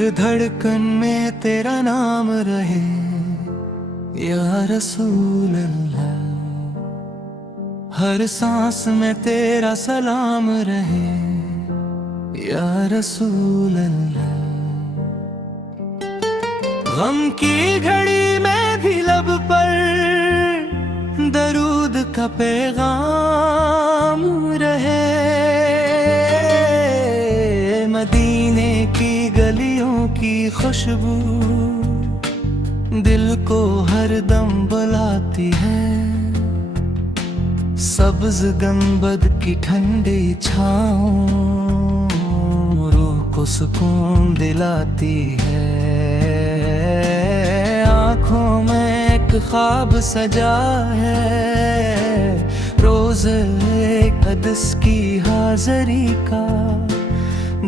हर धड़कन में तेरा नाम रहे या रसूल अल्लाह, हर सांस में तेरा सलाम रहे या रसूल अल्लाह। गम की घड़ी में भी लब पर दरूद का पैगाम रहे, मदीने की गलियों की खुशबू दिल को हरदम बुलाती है, सब्ज गंबद की ठंडी छाँव रूह को सुकून दिलाती है। आँखों में एक ख्वाब सजा है, रोज एक हदस की हाज़री का,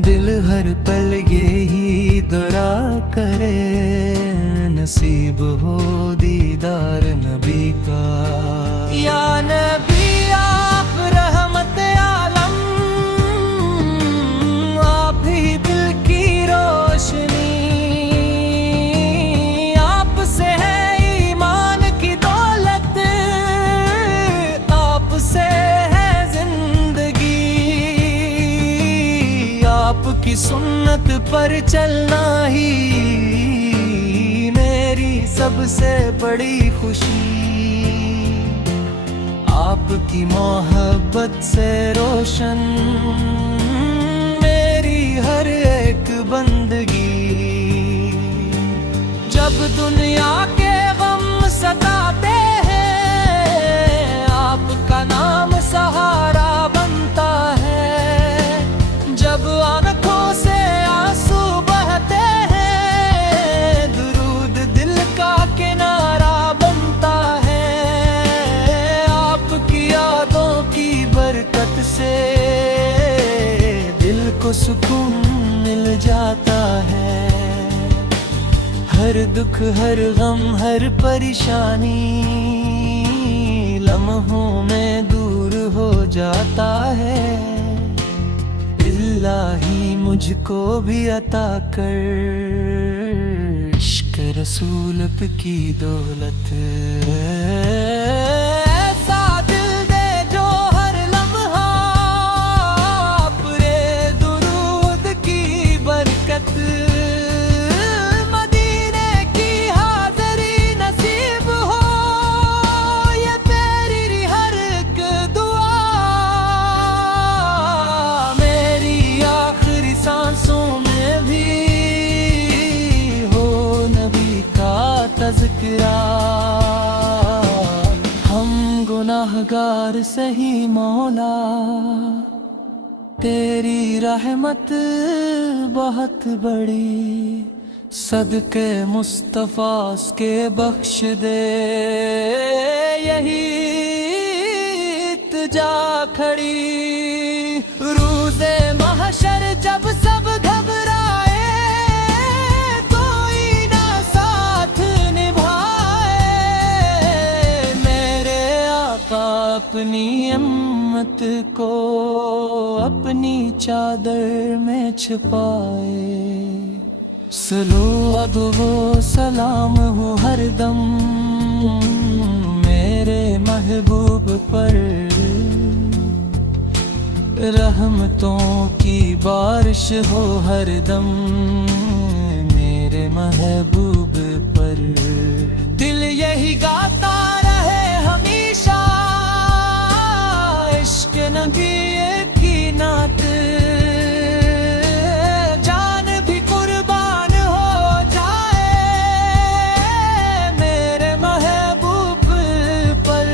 दिल हर पल यही दुआ करे नसीब हो दीदार नबी का। या नबी आप रहमत आलम, आप ही दिल की रोशनी, आपसे है ईमान की दौलत, आपसे है जिंदगी, आपकी सुन्नत पर चलना ही मेरी सबसे बड़ी खुशी, आपकी मोहब्बत से रोशन मेरी हर एक बंदगी। जब दुनिया के गम सताते हैं, आपका नाम सहारा बनता है, जब आँखों से आंसू बहते हैं, दुरूद दिल का किनारा बनता है, आपकी यादों की बरकत से दिल को सुकून मिल जाता है, हर दुख हर गम हर परेशानी लम्हों में दूर हो जाता है। इलाही मुझको भी अता कर इश्क रसूल की दौलत, ऐसा दिल दे जो हर लम्हा अपने दुरूद की बरकत, मदीने की हाज़री नसीब हो ये तेरी हर एक दुआ, मेरी आखिरी सांसों में भी हो नबी का तज़किरा। हम गुनाहगार सही मौला, तेरी रहमत बहुत बड़ी, सदके मुस्तफ़ा के बख्श दे यही इल्तिजा खड़ी। रोज़े महशर जब सब घबराए, कोई ना साथ निभाए, मेरे आका अपनी उम्मत को अपनी चादर में छुपाए, सलो अदो सलाम हो हरदम मेरे महबूब पर, रहमतों की बारिश हो हरदम मेरे महबूब पर। दिल यही गाता रहे हमेशा इश्क नबी की नात, जान भी कुर्बान हो जाए मेरे महबूब पर।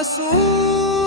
हंसूं